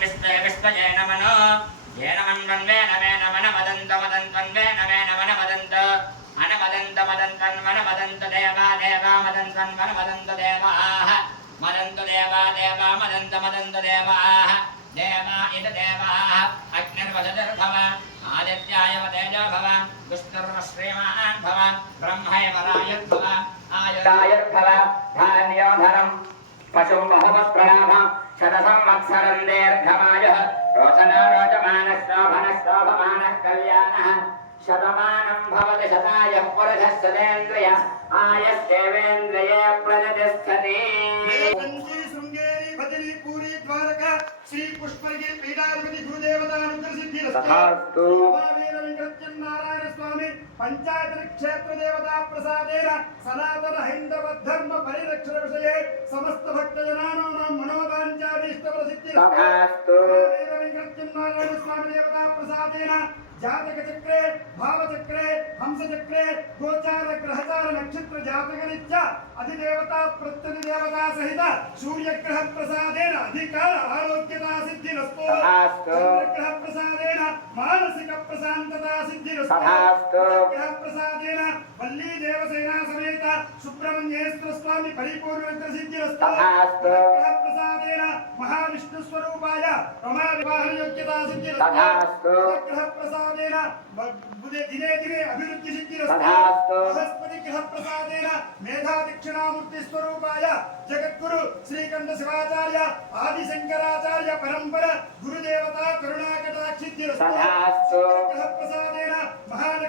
विश्वे विश्वजेन मनो येन मन्वन्वेन वेन मन वदन्त मदन्त्वन्वेन वेन मन वदन्त अनवदन्त मदन्त्वन्मन वदन्त देवा देवा मदन्त्वन्मन वदन्त देवाः मदन्त देवा देवा मदन्त मदन्त देवाः देवा इद देवाः अग्निर्वदतिर्भव आदित्याय तेजो भव विष्णुर्श्रीमान् भव ब्रह्मैवरायुर्भव आयुर्भव धान्योधरम् पशुं बहुवस्त्रणामः शतसंवत्सरं दीर्घमायुः रोचनो रोचमानः शोभनः कल्याणः शतमानं भवति शतायुः पुरुषः शतेन्द्रिय आयुष्येवेन्द्रिये प्रतिष्ठति। श्री पुष्पगिरि पीठाधिपति गुरुदेवतानुग्रह सिद्धिरस्तु। नारायण स्वामी पंचायत क्षेत्र देवता प्रसादेन सनातन हिंदव धर्म परिरक्षण विषये समस्त भक्तजनानां मनोवांछाभीष्टफल सिद्धिरस्तु। नारायण स्वामी देवता प्रसादेन जातक चक्रे भाव चक्रे हंस चक्रे गोचार ग्रहचार नक्षत्र जातकरीत्य अधिदेवता प्रत्यधि देवता सहित सूर्य ग्रह प्रसादेन अधिकार आरोग्यता सिद्धिरस्तु। ग्रह प्रसादेन मानसिक प्रशांतता सिद्धिरस्तु। ग्रह प्रसादेन वल्ली देवसेना समेत सुब्रह्मण्येश्वर स्वामी परिपूर्ण सिद्धिरस्तु। ग्रह प्रसादेन महाविष्णु स्वरूपाय रमा विवाह योग्यता सिद्धिरस्तु। ग्रह प्रसादेन दिने दिने अभिवृद्धि सिद्धिरस्तु। बृहस्पति ग्रह प्रसादेन मेधा दक्षिणामूर्ति स्वरूपाय जगद्गुरु श्रीकंठ शिवाचार्य आदि शंकराचार्य परंपरा गुरुदेवता करुणाकटाक्ष सिद्धिरस्तु। ग्रह प्रसादेन महान